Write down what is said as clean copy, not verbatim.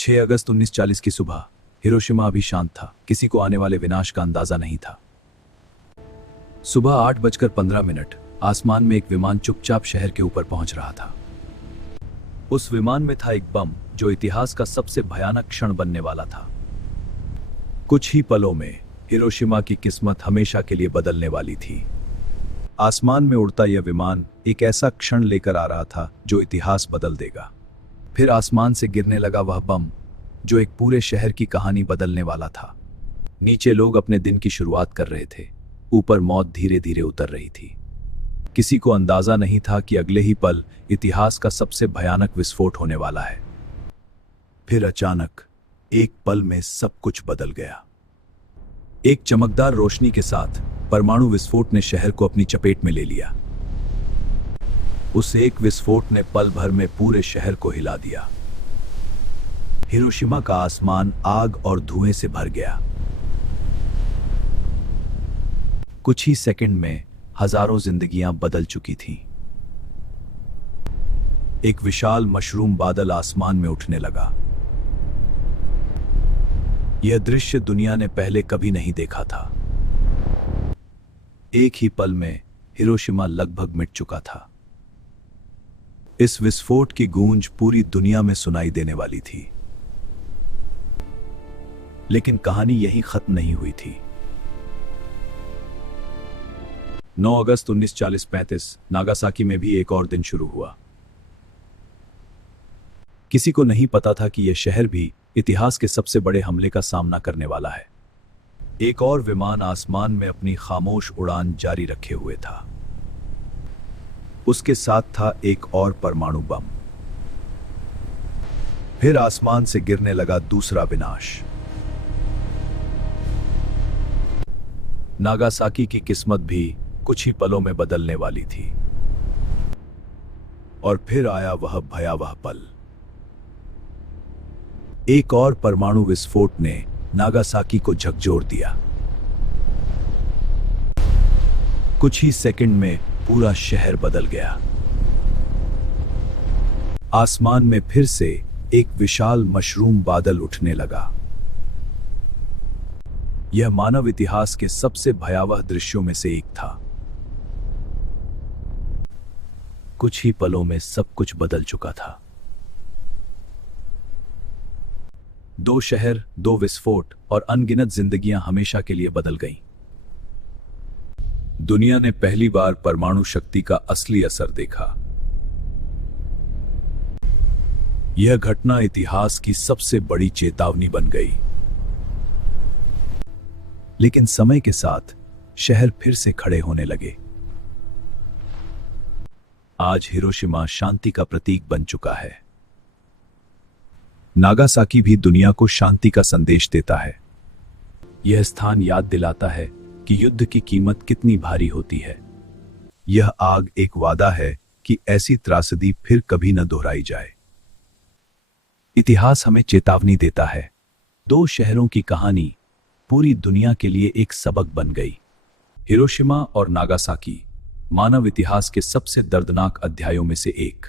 6 अगस्त 1940 की सुबह हिरोशिमा अभी शांत था। किसी को आने वाले विनाश का अंदाजा नहीं था। सुबह 8:15 आसमान में एक विमान चुपचाप शहर के ऊपर पहुंच रहा था। उस विमान में था एक बम जो इतिहास का सबसे भयानक क्षण बनने वाला था। कुछ ही पलों में हिरोशिमा की किस्मत हमेशा के लिए बदलने वाली थी। आसमान में उड़ता यह विमान एक ऐसा क्षण लेकर आ रहा था जो इतिहास बदल देगा। फिर आसमान से गिरने लगा वह बम जो एक पूरे शहर की कहानी बदलने वाला था। नीचे लोग अपने दिन की शुरुआत कर रहे थे, ऊपर मौत धीरे धीरे उतर रही थी। किसी को अंदाजा नहीं था कि अगले ही पल इतिहास का सबसे भयानक विस्फोट होने वाला है। फिर अचानक एक पल में सब कुछ बदल गया। एक चमकदार रोशनी के साथ परमाणु विस्फोट ने शहर को अपनी चपेट में ले लिया। उस एक विस्फोट ने पल भर में पूरे शहर को हिला दिया। हिरोशिमा का आसमान आग और धुएं से भर गया। कुछ ही सेकंड में हजारों जिंदगियां बदल चुकी थीं। एक विशाल मशरूम बादल आसमान में उठने लगा। यह दृश्य दुनिया ने पहले कभी नहीं देखा था। एक ही पल में हिरोशिमा लगभग मिट चुका था। इस विस्फोट की गूंज पूरी दुनिया में सुनाई देने वाली थी। लेकिन कहानी यहीं खत्म नहीं हुई थी। 9 अगस्त 1940 नागासाकी में भी एक और दिन शुरू हुआ। किसी को नहीं पता था कि यह शहर भी इतिहास के सबसे बड़े हमले का सामना करने वाला है। एक और विमान आसमान में अपनी खामोश उड़ान जारी रखे हुए था। उसके साथ था एक और परमाणु बम। फिर आसमान से गिरने लगा दूसरा विनाश। नागासाकी की किस्मत भी कुछ ही पलों में बदलने वाली थी। और फिर आया वह भयावह पल। एक और परमाणु विस्फोट ने नागासाकी को झकझोर दिया। कुछ ही सेकंड में पूरा शहर बदल गया। आसमान में फिर से एक विशाल मशरूम बादल उठने लगा। यह मानव इतिहास के सबसे भयावह दृश्यों में से एक था। कुछ ही पलों में सब कुछ बदल चुका था। 2 शहर, 2 विस्फोट और अनगिनत जिंदगियां हमेशा के लिए बदल गईं। दुनिया ने पहली बार परमाणु शक्ति का असली असर देखा। यह घटना इतिहास की सबसे बड़ी चेतावनी बन गई। लेकिन समय के साथ शहर फिर से खड़े होने लगे। आज हिरोशिमा शांति का प्रतीक बन चुका है। नागासाकी भी दुनिया को शांति का संदेश देता है। यह स्थान याद दिलाता है कि युद्ध की कीमत कितनी भारी होती है। यह आग एक वादा है कि ऐसी त्रासदी फिर कभी न दोहराई जाए। इतिहास हमें चेतावनी देता है। 2 शहरों की कहानी पूरी दुनिया के लिए एक सबक बन गई। हिरोशिमा और नागासाकी मानव इतिहास के सबसे दर्दनाक अध्यायों में से एक।